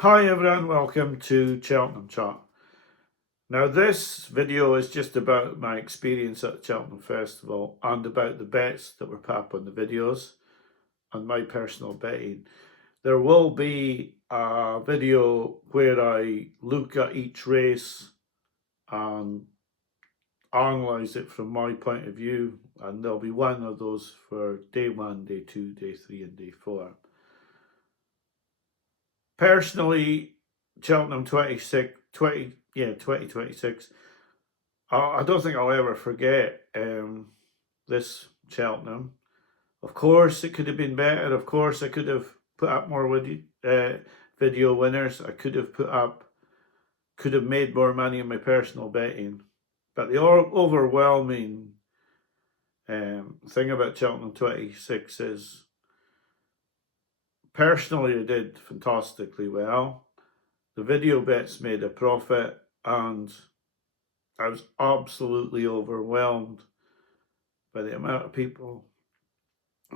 Hi everyone, welcome to Cheltenham Chat. Now this video is just about my experience at the Cheltenham Festival and about the bets that were put up on the videos and my personal betting. There will be a video where I look at each race and analyse it from my point of view, and there'll be one of those for day 1, day 2, day 3 and day 4. Personally, Cheltenham 2026, I don't think I'll ever forget this Cheltenham. Of course, it could have been better. Of course, I could have put up more video winners. I could have made more money in my personal betting. But the overwhelming thing about Cheltenham 26 is, personally, I did fantastically well. The video bets made a profit, and I was absolutely overwhelmed by the amount of people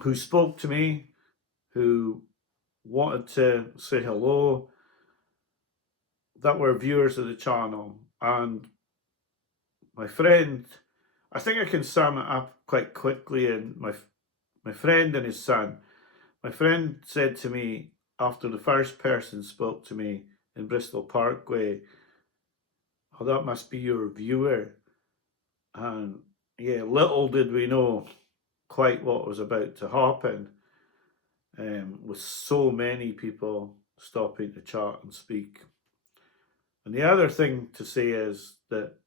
who spoke to me, who wanted to say hello, that were viewers of the channel. And my friend, I think I can sum it up quite quickly. And my friend and his son, my friend said to me after the first person spoke to me in Bristol Parkway, "Oh, that must be your viewer." And yeah, little did we know quite what was about to happen, with so many people stopping to chat and speak. And the other thing to say is that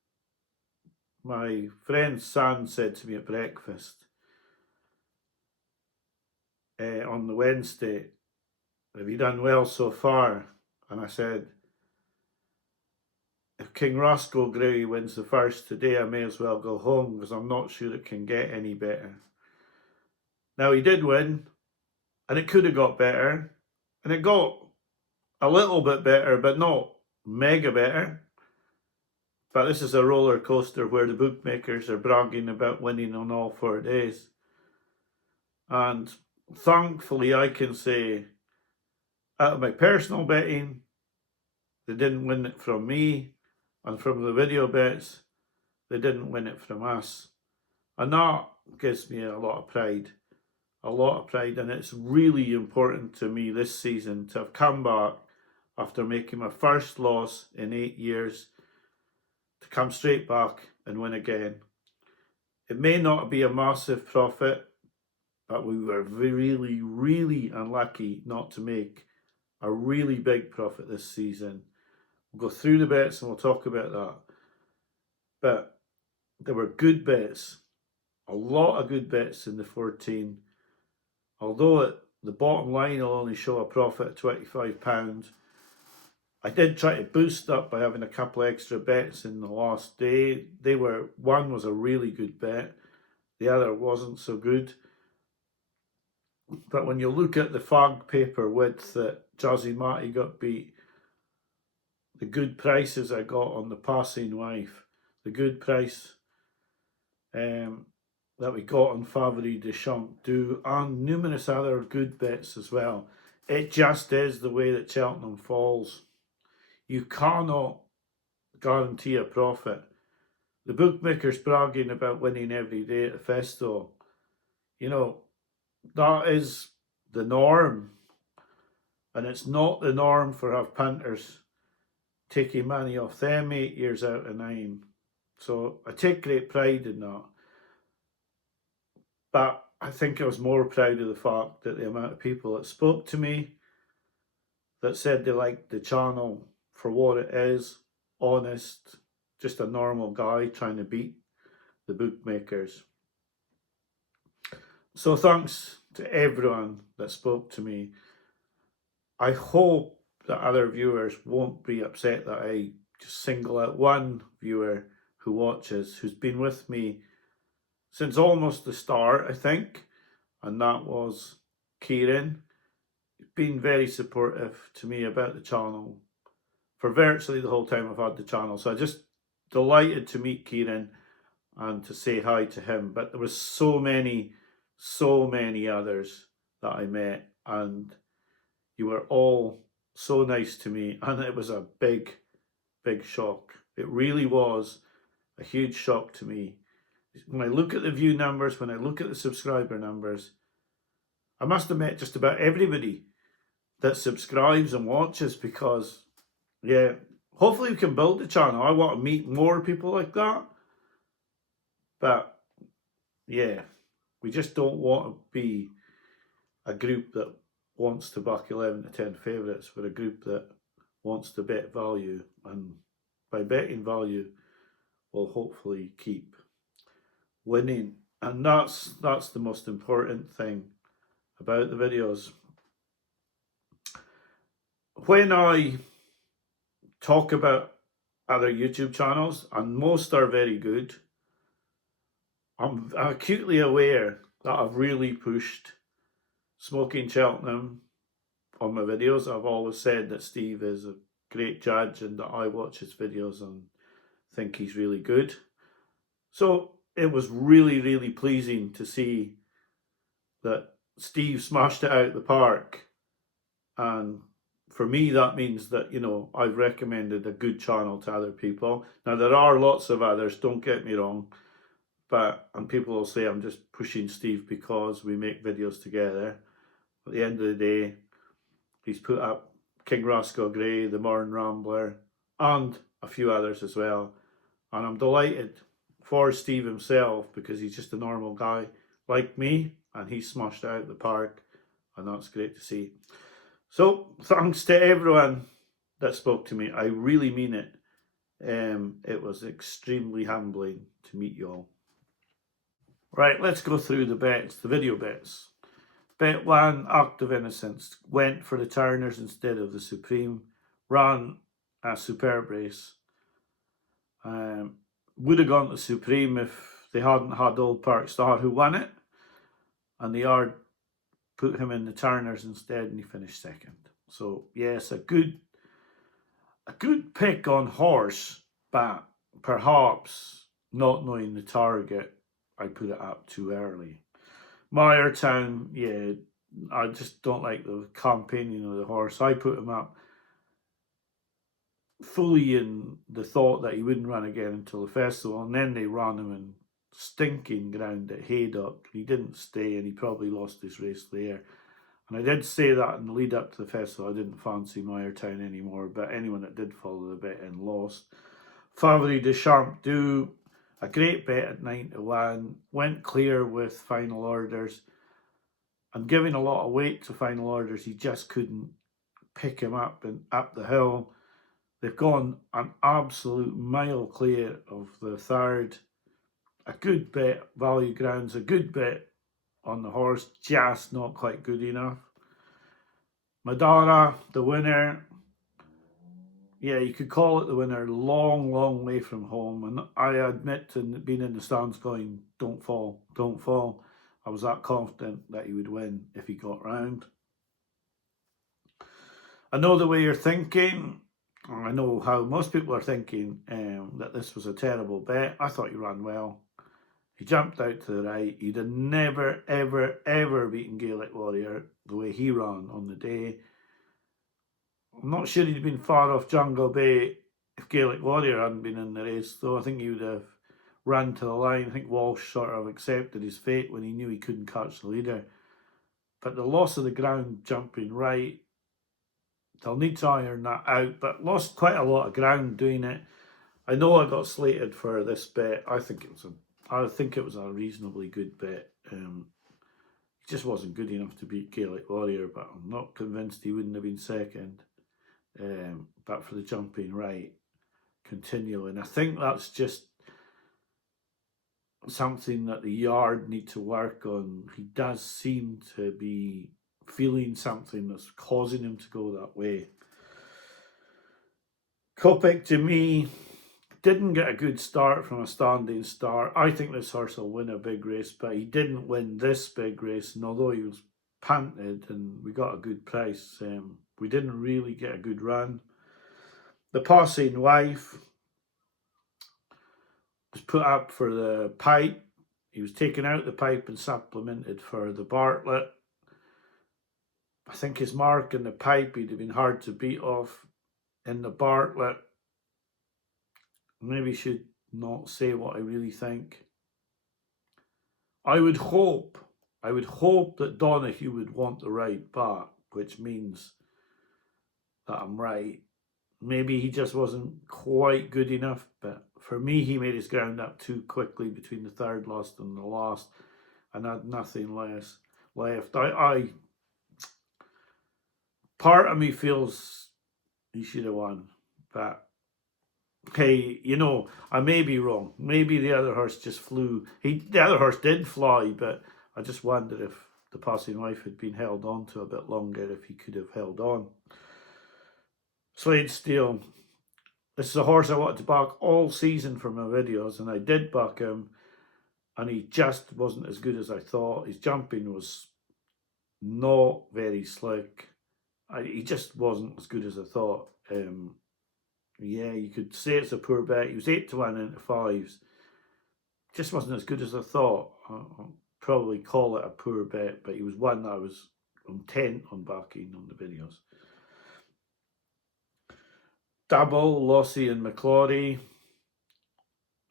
my friend's son said to me at breakfast on the Wednesday, "Have you done well so far?" And I said, "If King Roscoe Gray wins the first today, I may as well go home because I'm not sure it can get any better." Now, he did win, and it could have got better, and it got a little bit better, but not mega better. But this is a roller coaster where the bookmakers are bragging about winning on all 4 days. And thankfully, I can say, out of my personal betting, they didn't win it from me, and from the video bets, they didn't win it from us. And that gives me a lot of pride. A lot of pride, and it's really important to me this season to have come back after making my first loss in 8 years, to come straight back and win again. It may not be a massive profit, but we were really, really unlucky not to make a really big profit this season. We'll go through the bets and we'll talk about that. But there were good bets, a lot of good bets in the 14. Although the bottom line will only show a profit of £25, I did try to boost up by having a couple extra bets in the last day. One was a really good bet, the other wasn't so good. But when you look at the fag paper width that Jazzy Matty got beat, the good prices I got on the Passing Wife, the good price that we got on Favre de Champ and numerous other good bets as well. It just is the way that Cheltenham falls. You cannot guarantee a profit. The bookmakers bragging about winning every day at the festival, that is the norm. And it's not the norm for our punters taking money off them 8 years out of 9. So I take great pride in that. But I think I was more proud of the fact that the amount of people that spoke to me, that said they liked the channel for what it is, honest, just a normal guy trying to beat the bookmakers. So thanks to everyone that spoke to me. I hope that other viewers won't be upset that I just single out one viewer who watches, who's been with me since almost the start, I think, and that was Kieran. He's been very supportive to me about the channel for virtually the whole time I've had the channel. So I just delighted to meet Kieran and to say hi to him. But there was so many others that I met, and you were all so nice to me, and it was a big, big shock. It really was a huge shock to me. When I look at the view numbers, when I look at the subscriber numbers, I must have met just about everybody that subscribes and watches, because, yeah, hopefully we can build the channel. I want to meet more people like that. But, yeah, we just don't want to be a group that wants to back 11 to 10 favourites. We're a group that wants to bet value, and by betting value, we'll hopefully keep winning. And that's the most important thing about the videos. When I talk about other YouTube channels, and most are very good, I'm acutely aware that I've really pushed Smoking Cheltenham on my videos. I've always said that Steve is a great judge and that I watch his videos and think he's really good. So it was really, really pleasing to see that Steve smashed it out the park. And for me, that means that, you know, I've recommended a good channel to other people. Now, there are lots of others, don't get me wrong, and people will say I'm just pushing Steve because we make videos together. At the end of the day, he's put up King Roscoe Grey, The Modern Rambler, and a few others as well. And I'm delighted for Steve himself, because he's just a normal guy like me, and he smashed out the park, and that's great to see. So thanks to everyone that spoke to me. I really mean it. It was extremely humbling to meet you all. Right, let's go through the bets, the video bets. Bet 1, Act of Innocence, went for the Turners instead of the Supreme. Ran a superb race. Would have gone to Supreme if they hadn't had Old Park Star, who won it. And the yard put him in the Turners instead, and he finished second. So yes, a good pick on horse, but perhaps not knowing the target, I put it up too early. Myertown, yeah, I just don't like the campaigning of the horse. I put him up fully in the thought that he wouldn't run again until the festival, and then they ran him in stinking ground at Haydock. He didn't stay, and he probably lost his race there. And I did say that in the lead up to the festival, I didn't fancy Myertown anymore, but anyone that did follow the bet and lost. Favre de Champdou, a great bet at 9-1, went clear with final orders, and giving a lot of weight to final orders, he just couldn't pick him up and up the hill. They've gone an absolute mile clear of the third. A good bet, value grounds, a good bet on the horse, just not quite good enough. Madara, the winner. Yeah, you could call it the winner. Long, long way from home. And I admit to being in the stands going, don't fall, don't fall. I was that confident that he would win if he got round. I know the way you're thinking. I know how most people are thinking, that this was a terrible bet. I thought he ran well. He jumped out to the right. He'd have never, ever, ever beaten Gaelic Warrior the way he ran on the day. I'm not sure he'd been far off Jungle Bay if Gaelic Warrior hadn't been in the race, though. I think he would have run to the line. I think Walsh sort of accepted his fate when he knew he couldn't catch the leader. But the loss of the ground jumping right, they'll need to iron that out, but lost quite a lot of ground doing it. I know I got slated for this bet. I think it was a reasonably good bet. He just wasn't good enough to beat Gaelic Warrior, but I'm not convinced he wouldn't have been second. But for the jumping right, continually. And I think that's just something that the yard need to work on. He does seem to be feeling something that's causing him to go that way. Kopic, to me, didn't get a good start from a standing start. I think this horse will win a big race, but he didn't win this big race. And although he was panted and we got a good price, we didn't really get a good run. The Passing Wife was put up for the pipe. He was taken out the pipe and supplemented for the Bartlett. I think his mark in the pipe, he'd have been hard to beat off. In the Bartlett, maybe should not say what I really think. I would hope that Donahue would want the right back, which means that I'm right. Maybe he just wasn't quite good enough, but for me, he made his ground up too quickly between the third loss and the last, and had nothing less left. I part of me feels he should have won, but hey, I may be wrong. Maybe the other horse just flew. The other horse did fly, but I just wonder if the passing wife had been held on to a bit longer, if he could have held on. Slade Steel. This is a horse I wanted to back all season for my videos, and I did back him, and he just wasn't as good as I thought. His jumping was not very slick. He just wasn't as good as I thought. Yeah, you could say it's a poor bet. He was 8-1 into fives. Just wasn't as good as I thought. I'll probably call it a poor bet, but he was one that I was intent on backing on the videos. Double, Lossy and McClory.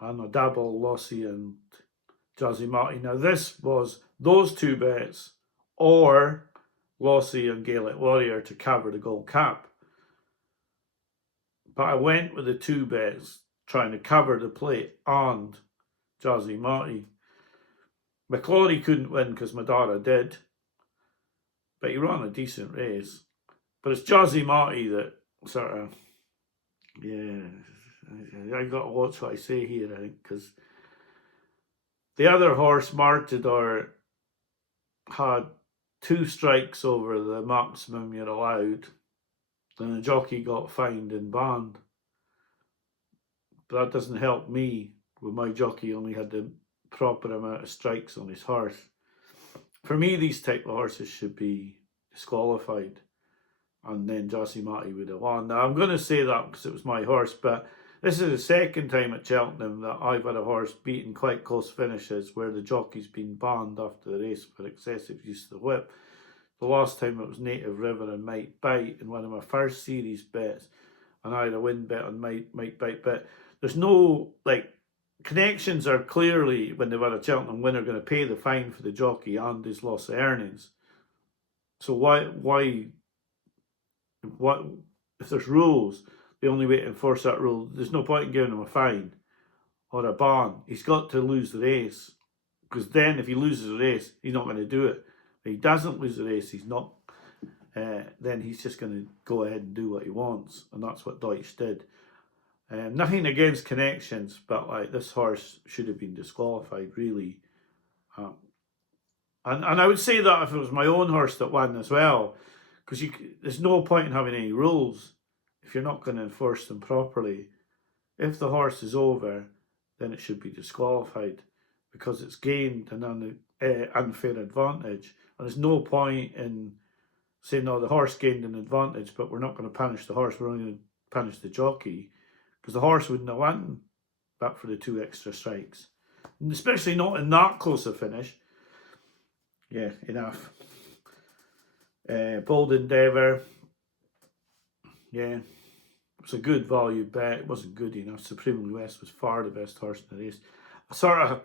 And a double, Lossy and Jazzy Marty. Now this was those two bets, or Lossy and Gaelic Warrior to cover the gold cap. But I went with the two bets, trying to cover the plate and Jazzy Marty. McClory couldn't win because Madara did, but he ran a decent race. But it's Jazzy Marty that sort of, yeah, I got to watch what I say here, I think, because the other horse, Martidor, had 2 strikes over the maximum you're allowed, and the jockey got fined and banned. But that doesn't help me, with my jockey only had the proper amount of strikes on his horse. For me, these type of horses should be disqualified, and then Jossie Matty would have won. Now, I'm going to say that because it was my horse, but this is the second time at Cheltenham that I've had a horse beaten quite close finishes where the jockey's been banned after the race for excessive use of the whip. The last time it was Native River and Might Bite in one of my first series bets, and I had a win bet on Might Bite. But there's no, connections are clearly, when they've had a Cheltenham winner, going to pay the fine for the jockey and his loss of earnings. So why if there's rules, the only way to enforce that rule, there's no point in giving him a fine or a ban. He's got to lose the race, because then if he loses the race, he's not going to do it. If he doesn't lose the race, he's not. Then he's just going to go ahead and do what he wants, and that's what Deutsch did. Nothing against connections, but this horse should have been disqualified, really. And I would say that if it was my own horse that won as well, because there's no point in having any rules if you're not going to enforce them properly. If the horse is over, then it should be disqualified because it's gained an unfair advantage. And there's no point in saying, no, the horse gained an advantage, but we're not going to punish the horse, we're only going to punish the jockey, because the horse wouldn't have won but for the 2 extra strikes. And especially not in that close a finish. Yeah, enough. Bold Endeavour. Yeah, it was a good value bet. It wasn't good enough. Supremely West was far the best horse in the race. I sort of,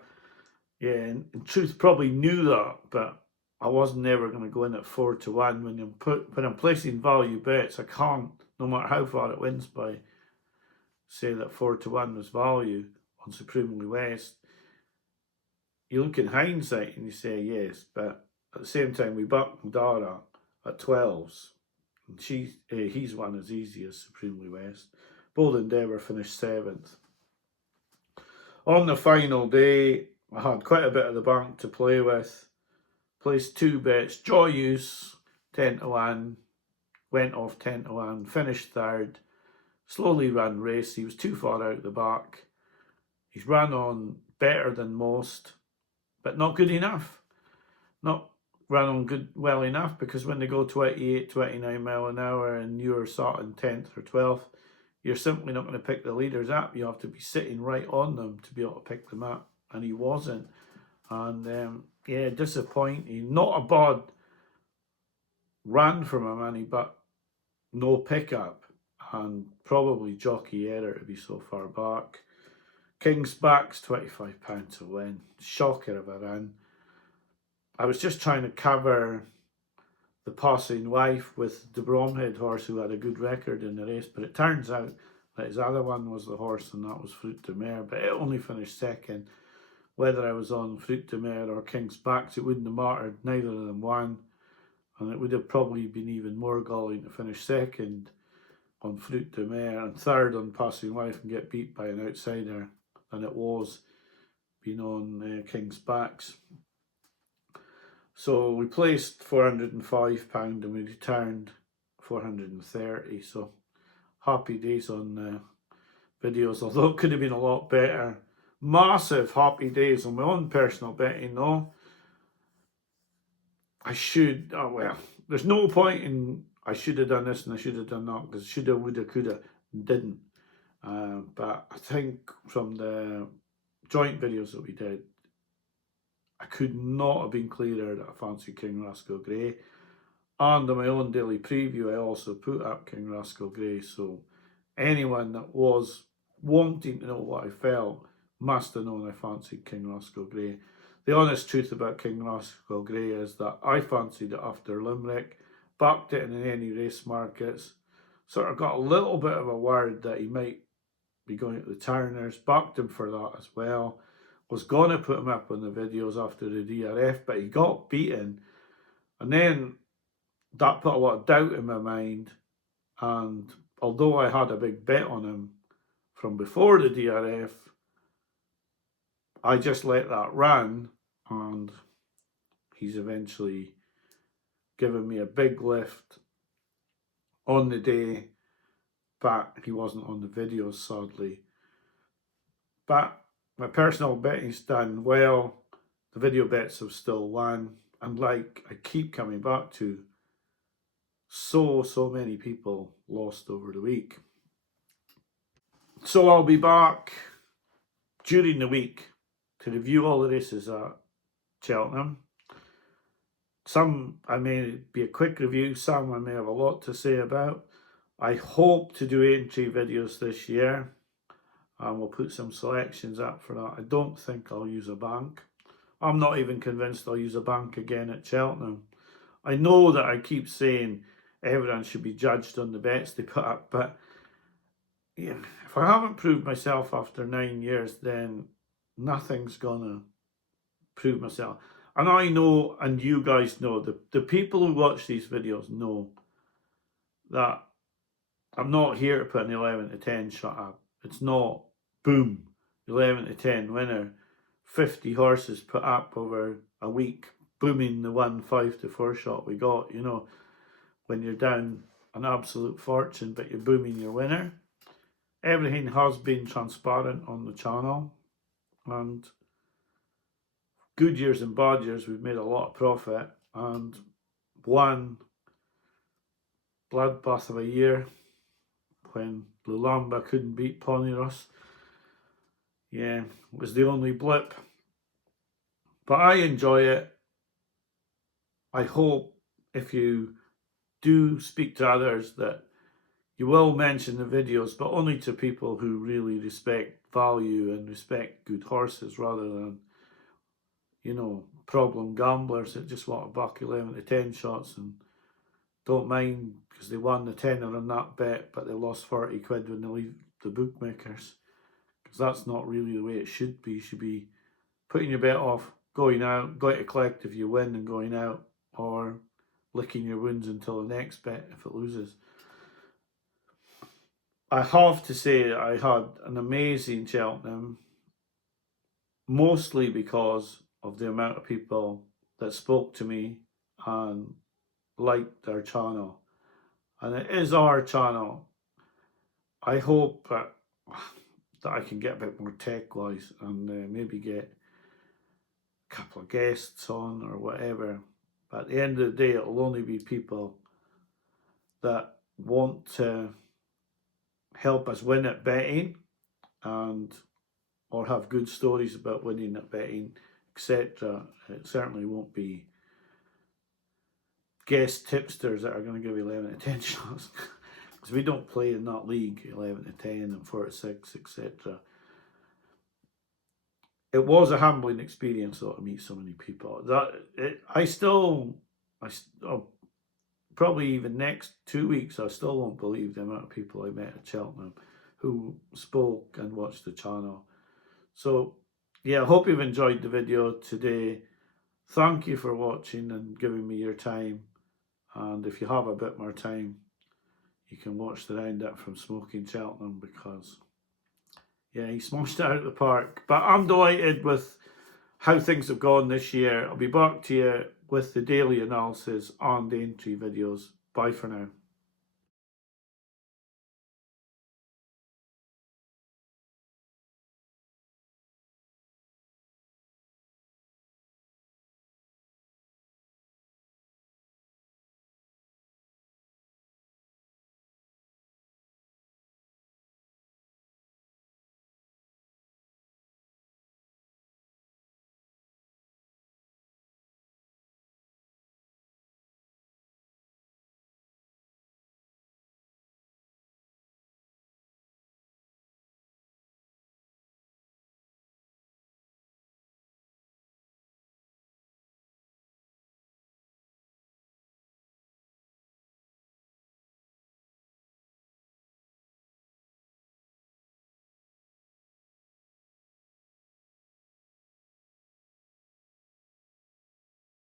in truth, probably knew that, but I was never going to go in at 4-1. When I'm placing value bets, I can't, no matter how far it wins by, say that 4-1 was value on Supremely West. You look in hindsight and you say yes, but at the same time we backed Madara at 12s. And he's won as easy as Supremely West. Bold Endeavour finished 7th. On the final day, I had quite a bit of the bank to play with. Placed 2 bets. Joyous, 10-1. Went off 10-1. Finished 3rd. Slowly ran race. He was too far out the back. He's run on better than most, but not good enough. Not run on well enough, because when they go 28, 29 mile an hour and you're sat in 10th or 12th, you're simply not going to pick the leaders up. You have to be sitting right on them to be able to pick them up, and he wasn't. And yeah, disappointing. Not a bad ran for my money, but no pickup, and probably jockey error to be so far back. King's Back's £25 to win. Shocker of a run. I was just trying to cover the Passing Wife with the Bromhead horse who had a good record in the race, but it turns out that his other one was the horse, and that was Fruit de Mer, but it only finished second. Whether I was on Fruit de Mer or King's Backs, it wouldn't have mattered. Neither of them won, and it would have probably been even more galling to finish second on Fruit de Mer and third on Passing Wife and get beat by an outsider than it was being on King's Backs. So we placed £405 and we returned 430. So happy days on videos, although it could have been a lot better. Massive happy days on my own personal betting though. I should, oh well, there's no point in I should have done this and I should have done that, because shoulda, woulda, coulda, didn't. But I think from the joint videos that we did, I could not have been clearer that I fancy King Rascal Grey. And on my own daily preview, I also put up King Rascal Grey. So anyone that was wanting to know what I felt must have known I fancied King Rascal Grey. The honest truth about King Rascal Grey is that I fancied it after Limerick, backed it in any race markets, sort of got a little bit of a word that he might be going to the Turners, backed him for that as well. Was going to put him up on the videos after the DRF, but he got beaten. And then that put a lot of doubt in my mind. And although I had a big bet on him from before the DRF, I just let that run, and he's eventually given me a big lift on the day, but he wasn't on the videos, sadly. But my personal betting's done well. The video bets have still won, and like I keep coming back to, so many people lost over the week. So I'll be back during the week to review all the races at Cheltenham. Some I may be a quick review, some I may have a lot to say about. I hope to do entry videos this year, and we'll put some selections up for that. I don't think I'll use a bank. I'm not even convinced I'll use a bank again at Cheltenham. I know that I keep saying everyone should be judged on the bets they put up, but yeah, if I haven't proved myself after 9 years, then nothing's gonna prove myself. And I know, and you guys know, the people who watch these videos know that I'm not here to put an 11 to 10 shot up. It's not, boom, 11 to 10 winner, 50 horses put up over a week, booming the 1 5 to 4 shot we got, you know, when you're down an absolute fortune, but you're booming your winner. Everything has been transparent on the channel, and good years and bad years, we've made a lot of profit, and one bloodbath of a year when Lulamba couldn't beat Ponyros, yeah, it was the only blip. But I enjoy it. I hope if you do speak to others that you will mention the videos, but only to people who really respect value and respect good horses, rather than, you know, problem gamblers that just want to buck 11 to 10 shots and don't mind because they won the tenner on that bet, but they lost 40 quid when they leave the bookmakers. Because that's not really the way it should be. You should be putting your bet off, going out, going to collect if you win and going out, or licking your wounds until the next bet if it loses. I have to say I had an amazing Cheltenham, mostly because of the amount of people that spoke to me and liked our channel. And it is our channel. I hope that I can get a bit more tech wise and maybe get a couple of guests on or whatever. But at the end of the day, it'll only be people that want to help us win at betting, and or have good stories about winning at betting, etc. It certainly won't be guest tipsters that are going to give 11 to 10 shots. Because we don't play in that league, 11 to 10 and 4 to 6, etc. It was a humbling experience though to meet so many people. Probably even next 2 weeks, I still won't believe the amount of people I met at Cheltenham who spoke and watched the channel. So yeah, I hope you've enjoyed the video today. Thank you for watching and giving me your time. And if you have a bit more time, you can watch the roundup from Smoking Cheltenham, because yeah, he smashed it out of the park. But I'm delighted with how things have gone this year. I'll be back to you with the daily analysis and the entry videos. Bye for now.